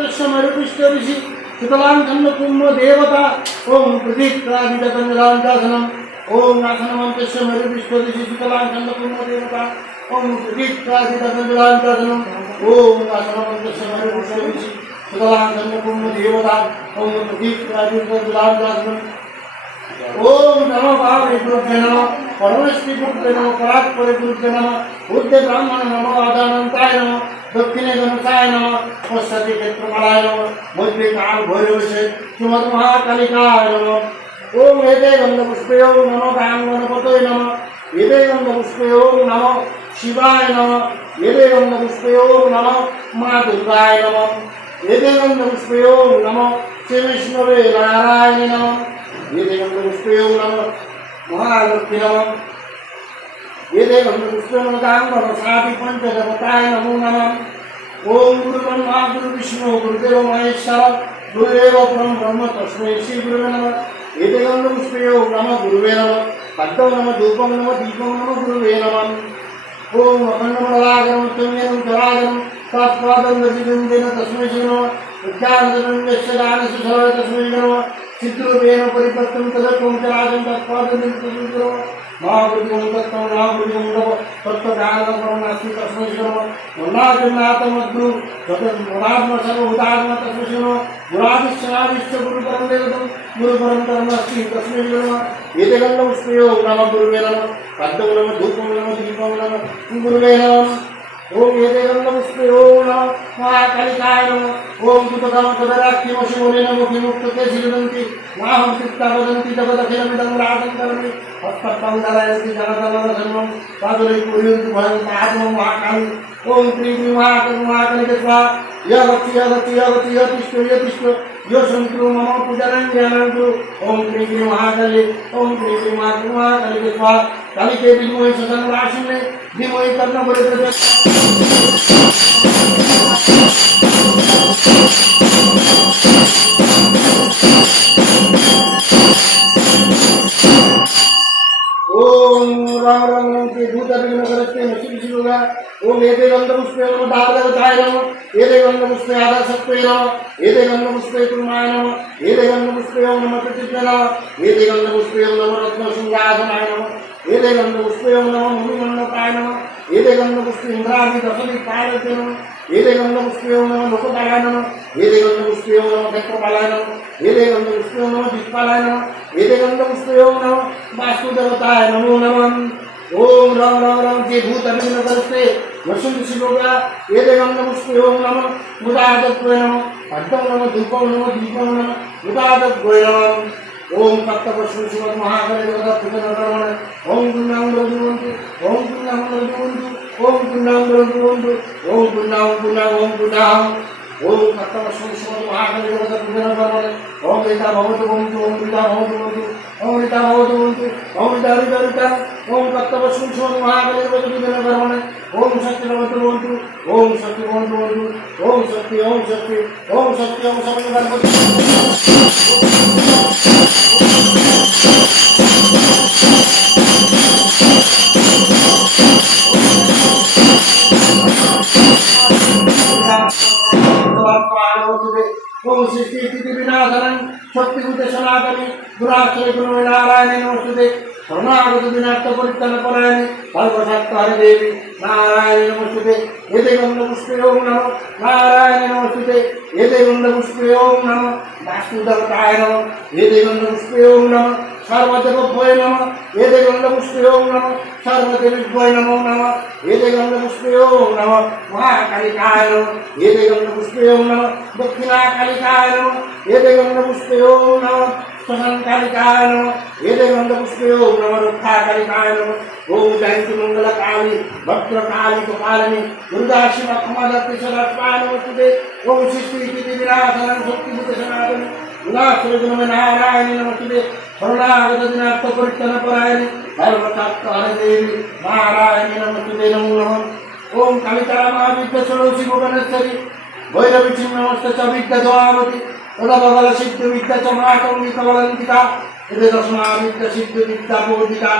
तस्य मरुपिष्ट ऋषि शीतलांचंद कुंभ देवता ओम प्रदीप्तादितंजलांतासनम ओम आसनमंतस्य मरुपिष्ट ऋषि शीतलांचंद कुंभ देवता ओम प्रदीप्तादितंजलांतासनम ओम आसनमंतस्य मरुपिष्ट ऋषि शीतलांचंद कुंभ देवता ओम प्रदीप्तादितंजलांतासनम ओम नमो भावेभ्यो नमः परमेश्वरी गुरुभ्यो नमः परात्परे गुरुभ्यो नमः ऊर्ध्वे ब्राह्मण नमो आदानंताय नमः दक्षिणे गणसाय नमः पश्चाते क्षेत्रफलाय नमः मध्य काल भैरवसे श्रीमद् महाकालिकाय नमः ओम एते गंधपुष्पयो नमो गांगणपतये नमः एते गंधपुष्पयो नमो शिवाय नमः एते गंधपुष्पयो नमो मां दुर्गाय नमः एते गंधपुष्पयो नमो श्री विष्णवे नारायणे नमः ये गंधपुष्पयो नमः महालक्ष्मी नमः ये गंधपुष्पयो नमः साधि पंचदेवताय नमो नमः ओम गुरु ब्रह्मा गुरु विष्णु गुरुदेव महेश्वर गुरुदेव परम ब्रह्म तस्मै श्री गुरुवे नमः ये गंधपुष्पयो नमः गुरुवे नमः पद्मं नमः धूपं नमः दीपं नमः गुरुवे नमः ओम अखंडमंडलाकारं तुल्यं चराचरं तत्पादं दर्शितं तस्मै श्री नमः ज्ञानदनस्य दानस्य तस्मै नमः चित्रूपेण परिपक्वं तदत्वं चराचरं तत्पादं तस्मै नमः महाबुद्धिं तत्त्वं महाबुद्धिं तत्त्वज्ञानकं नास्ति तस्मै नमः मन्नाजन्नाथमद्गुरु तदन्नात्म सर्वभूतात्मा तस्मै नमः गुरादिश्यादिश्च गुरुपरं देवतं गुरुपरं कर्मस्ति तस्मै नमः एते गन्धपुष्पयो नमः गुरुवे नमः पद्मं नमः धूपं नमः दीपं नमः गुरुवे नमः ओम एते गंधपुष्पयो नमः महाकालिकाय नमः ओम तदराक्षिमशिवने नमो विमुक्तते शिरदन्ति माहं चित्ता वदन्ति जगदखिलमिदं राजं करोमि हस्तपं धरयन्ति जनतमधर्मं पादुलै कुर्यन्तु भयं आत्मं महाकाली ओम श्री श्री महाकाली स्वाहा यवति यतिष्ठ यो शंकरो मम पूजनं ज्ञानं गुरु ओम श्री श्री महाकाली महाकाली स्वाहा काली के विमोहि सदन राशिने विमोहि करना बड़े ओम राम राम के दूत अभिनव करते नसीब शिवगा ओम एते गंधपुष्पे नमः दारदेवताय नमः एते गंधपुष्पे आदर्शत्वे नमः एते गंधपुष्पे कुर्माय नमः एते गंधपुष्पे नमः प्रतिज्ञा नमः एते गंधपुष्पे नमः रत्नसिंहासनाय नमः एते गंधपुष्पे नमः मुनिमण्डपाय नमः एते गंधपुष्पे इंद्रादि दशदिक्पालके नमः एते गंधपुष्पे नमः लोकपालाय नमः एते गंधपुष्पे नमः क्षेत्रपालाय नमः एते गंधपुष्पे नमः दिक्पालाय नमः एते गंधपुष्पे नमः वास्तुदेवताय नमो नमः ओम राम राम राम के भूत अभिनव करते वसुंत शिवगा एते गंधपुष्पयो नमः मुदादत्वे नमः पद्मं नमः धूपं नमः दीपं नमः मुदादत्वे नमः ओम तत्तपस्मि श्रीमद् महाकाली जगदत्पुत्रकर्मणे ओम पुण्यं रघुवन्तु ओम पुण्यं रघुवन्तु ओम पुण्यं रघुवन्तु ओम पुण्यं ओम तत्तपस्मि श्रीमद् महाकाली जगदत्पुत्रकर्मणे ओम रीता भवतु ओम रीता भवतु ओम रीता भवतु ओम रीता ओम तत्तपस्मि श्रीमद् महाकाली जगदत्पुत्रकर्मणे ओम शक्ति भवतु ओम शक्ति भवतु ओम शक्ति ओम शक्ति ओम शक्ति ओम शक्ति गणपति ओम सृष्टि स्थिति विनाशनं शक्तिभूते सनातने दुराश्रय गुणवे नारायणे नमोस्तुते शरणागत विनाश परित्राण परायणे सर्वशक्तहरे देवी नारायणे नमोस्तुते एते गंधपुष्पयो नमः नारायणे नमोस्तुते एते गंधपुष्पयो नमः वास्तुदेवताय नमः एते गंधपुष्पयो नमः सर्वदेवभ्यो नमः एते गंधपुष्पयो नमः सर्वदेवेभ्यो नमो नमः एते गंधपुष्पयो नमः महाकालिकाय नमः एते गंधपुष्पयो नमः दक्षिणाकालिकाय नमः एते गंधपुष्पयो नमः श्मशानकालिकाय नमः एते गंधपुष्पयो नमः रुद्रकालिकाय नमः ओम जयंती मंगलकाली भद्रकाली कपालिनी दुर्गा शिवा क्षमादत्ति सरस्वती नमोस्तुते ओम सृष्टि स्थिति विनाशनं शक्तिभूते सनातने गुणाश्रय गुणवे नारायणे नमोस्तुते शरणागत विनाश परित्राण परायणे सर्वशक्तहरे देवी नारायणे नमोस्तुते नमो नमः ओम कालिका महाविद्या षोडशी भुवनेश्वरी भैरवी छिन्नमस्ते च विद्या द्वावती तदबल सिद्ध विद्या च महाकौलिकवलंकिता एते दशमा विद्या सिद्ध विद्या बोधिका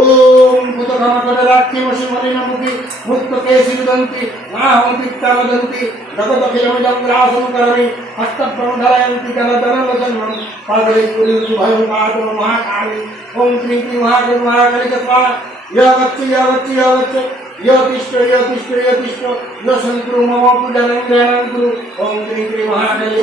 ओम भूतकामकदराक्षिमशिमलिनमुखि मुक्तकेशिविदन्ति नाहन्तिक्ता वदन्ति जगदखिलमिदं ग्रासं करोमि हस्तप्रमधरयन्ति जलधरलजन्मं पादे कुरुभयं पादो महाकाली ओम क्रीं क्रीं महाकाली महाकाली स्वाहा यवच्च यतिष्ठ यशंकुरु मम पूजनं ज्ञानं कुरु ओम क्रीं क्रीं महाकाली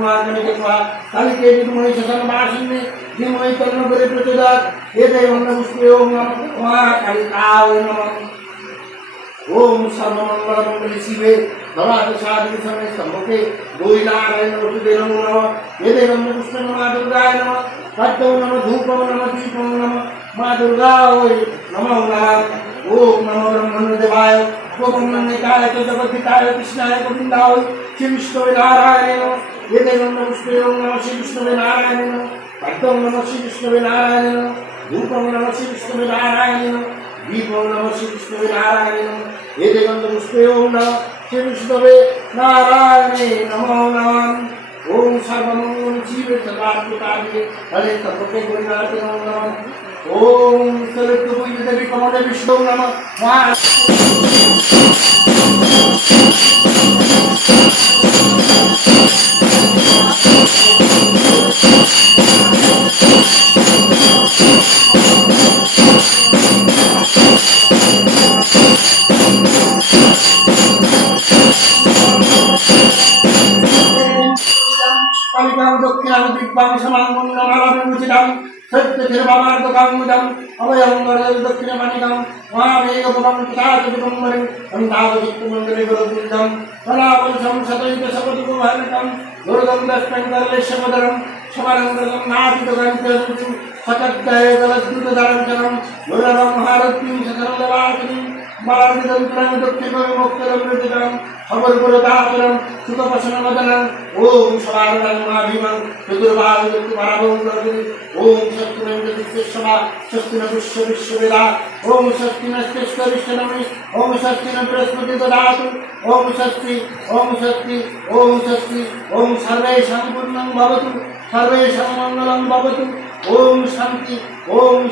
महाकाली स्वाहा कालिके विद्महे शशनवासिने धीमहि तन्नो बले प्रचोदयात् एतदेवं नमस्ते ओम नमः महाकालिकाय नमः ओम सर्वमंगलमंगले शिवे धराधसाधि समय सम्मुखे गोविनारायण वसुदेवं नमः एतदेवं नमस्ते मां दुर्गाय नमः पद्मो नमः धूपो नमः दीपो नमः मां दुर्गाय नमो नमः ओम नमो ब्रह्मदेवाय ओम नमोनिताय जगद्धिताय कृष्णाय गोविन्दाय श्री विष्णुवे नारायणाय नमः एतदेवं नमस्ते ओम नमः श्री विष्णुवे नारायणाय नमः पद्मो नमः श्री विष्णुवे नारायणाय नमः धूपो नमः श्री विष्णुवे नारायणाय नमः दीपो नमः श्री विष्णुवे नारायणाय नमः एतदेवं नमस्ते ओम नमः श्री विष्णुवे नारायणाय नमो नमः ओम सर्वमंगल जीवे सर्वात्मकारिणे हरे तपके गोविंदाय नमो नमः ओम सर्वभूत देवी कमले विष्णु नमः कालिकां दक्षिणां दिग्भां समाङ्गं नमामिमुचितं सत्यथिर्भावार्धकाङ्गुदम् अभयं वरदं दक्षिणमणिकं महामेघपुरं प्रसादविकम्बरं अन्धावचित्तमङ्गले गुरुवृन्दं कलावंशं सतैकशपथुकुभारकं दुर्गं दष्टं करलेशमदरं समरङ्गं नाटितगन्त्यं सकद्गये गलद्युतधरञ्जनं दुर्लभं महारथ्यं सकलवाकिनीं बालविदन्त्रं दुःखितविमुक्तरमृतकरं खबरपुरदातरं सुखपशनवदनं ओम स्वारणमाभिमं चतुर्बाहुपराभवं गर्जति ओम शक्तिनन्ददित्यश्वमा शक्तिनपुष्यविश्ववेदा ओम शक्तिनस्तिष्ठविश्वनमि ओम शक्तिन बृहस्पति ददातु ओम शक्ति ओम सर्वेषां पूर्णं भवतु सर्वेषां मङ्गलं भवतु ओम शांति ओम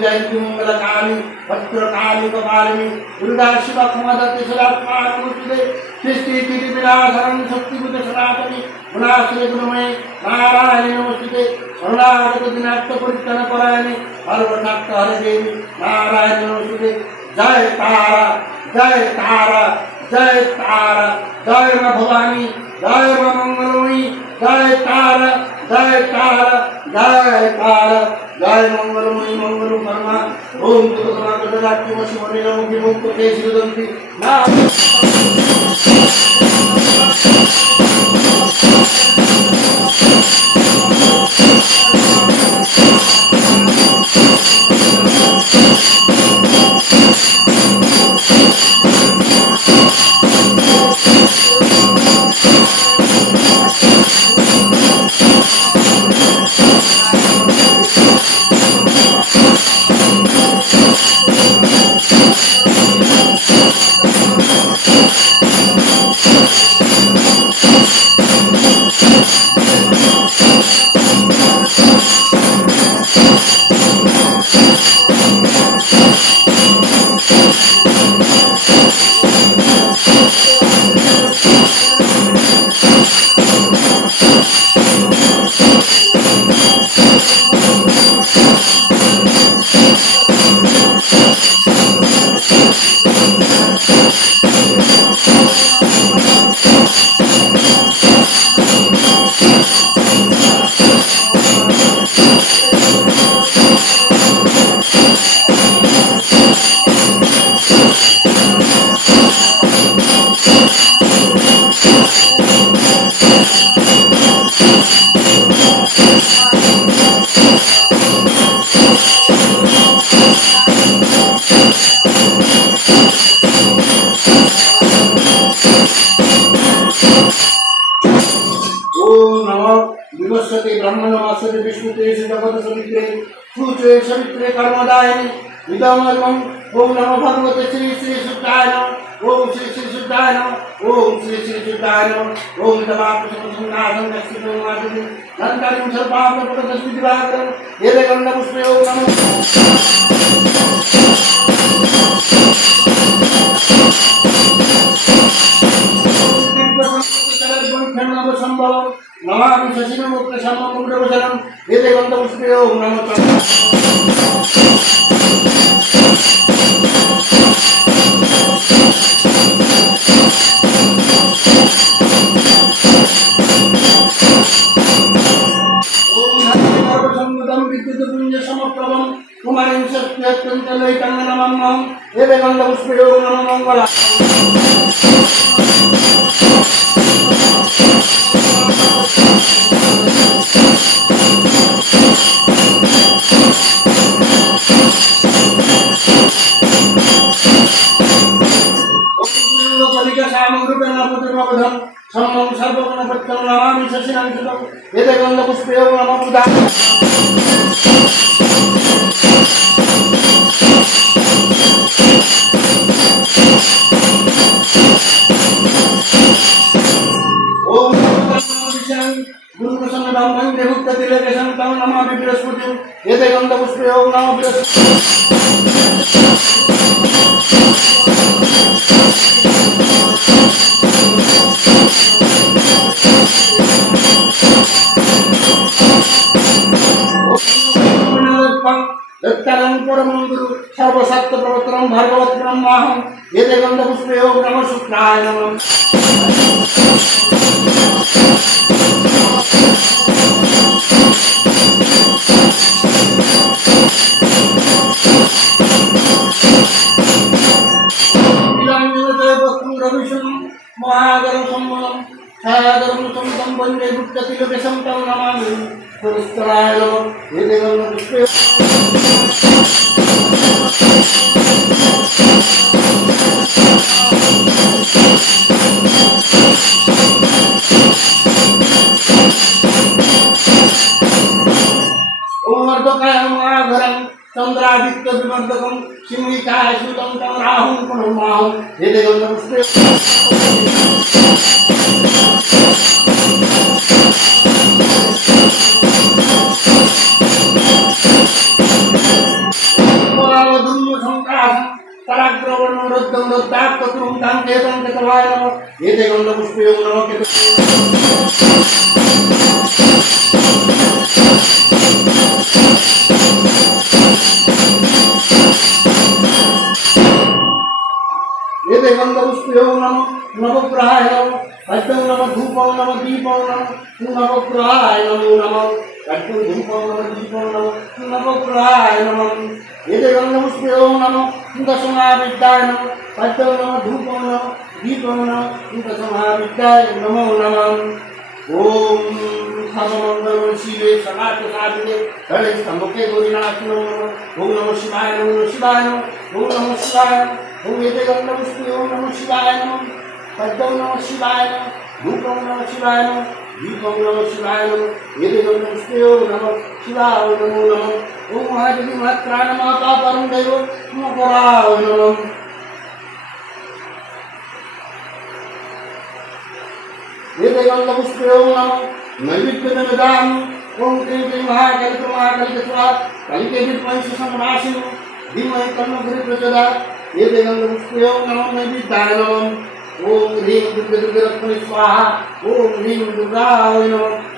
जयंती मंगलकाली भद्रकाली कपालिनी दुर्गा शिवा क्षमादत्ते सदात्मानमुच्यते सृष्टि स्थिति विनाशनं शक्तिभूत सनातनी गुणाश्रय गुणमय नारायण नमस्ते शरणागत दिनाक्त परित्राण परायणे सर्वशाक्त हरे देवी नारायण नमस्ते जय तारा जय मां भवानी जय मां मंगलमयी जय तारा जय मंगलमयी मंगल कर्मा ओम मुक्त विभस्वते ब्रह्मणवासते विष्णुते जगत सवित्रे सूचे सवित्रे कर्मदायिनी पितामहम् ओम नमो भगवते श्री श्री शुद्धाय नमः ओम श्री श्री शुद्धाय नमः ओम श्री श्री शुद्धाय नमः ओम तवापसंनाथं दक्षिणं मातुः नंतरं सर्वापदस्विदिवाकरं एवं पुष्पे ओम नमः संभवं नमामि शशिनमुक्तशममुग्रवचनं एवं पुष्पे ओम नमः कुमारी सत्यत्यंत लैतंग नमः एवं पुष्पे ओम नमः मंगला सम्मं सर्वगुणपत्यं नमामि शशिनांशुतं एवं पुष्पे ओम नमः बुधाय ओम गुरुप्रसन्नं मन्दिरमुक्ततिलकं तं नमामि बृहस्पतिं एवं पुष्पे ओम नमः बृहस्पति दत्तानं परमं गुरु सर्वसत्य प्रवर्तनं भगवत् ब्रह्माहं एवं पुष्पे ओम नमः शुक्राय नमः महागरं सम्मलं छायागरं संतं वन्दे गुप्ततिलकं तं नमामि पुरस्काराय नमः एवं पुष्पे ओम अर्धकायं महागरं चंद्रादित्य विवर्धकं सिंहिकाय सुतं तं राहुं प्रणमामि एवं पुष्पे पराक्रमण रुद्धं रुद्धात् तत्रुं तां देवं चतुर्वाय नमः एवं पुष्पे ओम नमः एवं पुष्पे ओम नमः नवग्रहाय नमः अद्यं नमः धूपं नमः दीपं नमः नवग्रहाय नमो नमः अद्यं धूपं नमः दीपं नमः नवग्रहाय नमः एवं पुष्पे ओम नमः दशमहाविद्याय नमः अद्यं नमः धूपं नमः दीपं नमः दशमहाविद्याय नमो नमः ओम सर्वमंगल शिवे सनात साधिके हरे स्तंभके गौरीनाथ नमः ओम नमः शिवाय नमः शिवाय नमः ओम नमः शिवाय ओम एवं पुष्पे ओम नमः शिवाय नमः अद्यं नमः शिवाय नमः धूपं नमः शिवाय नमः दीपं नमः शिवाय नमः एवं पुष्पे ओम नमः शिवाय नमो नमः ओम महादेवी महत्राण माता परम देव नमः नमः एवं पुष्पे ओम नमः नैवेद्यं ददामि ओम क्लीं क्लीं महाकालिका कालिके विद्महे सुसंनाशिनी धीमहि तन्नो गुरुः प्रचोदयात् एवं पुष्पे ओम नमः नैवेद्याय नमः ओम ह्रीं दुर्गे स्वाहा ओम ह्रीं दुर्गाय नमः